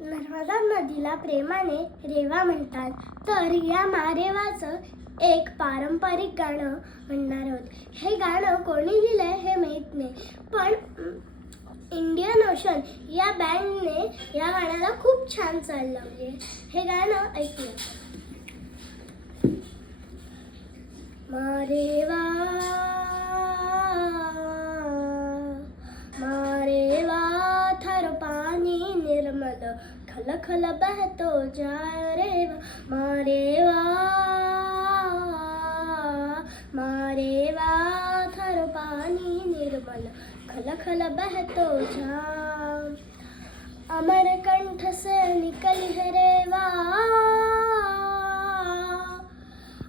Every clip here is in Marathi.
नर्मदा नदीला प्रेमाने रेवा म्हणतात. तर या मारेवाचं एक पारंपरिक गाणं म्हणणार आहोत. हे गाणं कोणी लिहिलंय हे माहीत नाही, पण इंडियन ओशन या बँडने या गाण्याला खूप छान चाल लावली आहे. हे गाणं ऐकूया. मारेवा मारेवा थर पानी निर्मल खल खल बहतो जाए रेवा. मारेवा मारेवा थर पानी निर्मल खल खल बहतो जा. अमर कंठ से निकली है रेवा,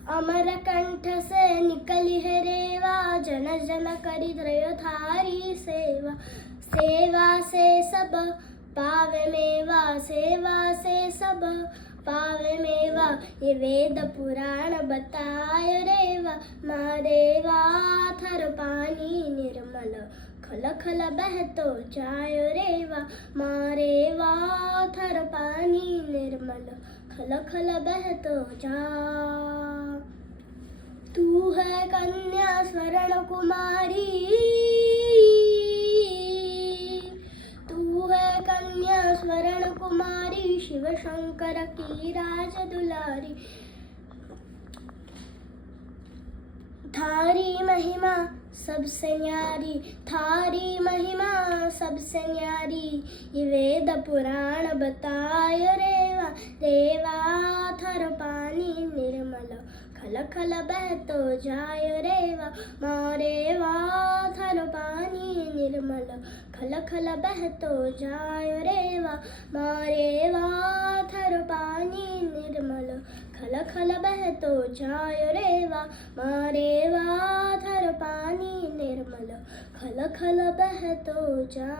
अमर कंठ से निकली है रेवा. जन जन करी त्रयो थारी सेवा. सेवा से सब पावे मेवा, सेवा से सब पावे मेवा. ये वेद पुराण बताय रेवा. मारेवा थर पानी निर्मल खल खल बहतो जाय रेवा. मारेवा थर पानी निर्मल खल खल बहतो जा. तू है कन्या स्वर्ण कुमारी, तू है कन्या स्वर्ण कुमारी. शिव शंकर की राज दुलारी. थारी महिमा सबसे न्यारी, थारी महिमा सबसे न्यारी. ये वेद पुराण बताय रेवा. रेवा थर पानी निर्मल खल खल बहतो जाय रेवा. मारेवा थर पानी निर्मल खल खल बहतो जाय रेवा. मारेवा थर पानी निर्मल खल खल बहतो जाय रेवा. मारेवा थर पानी निर्मल खल खल बहतो जा.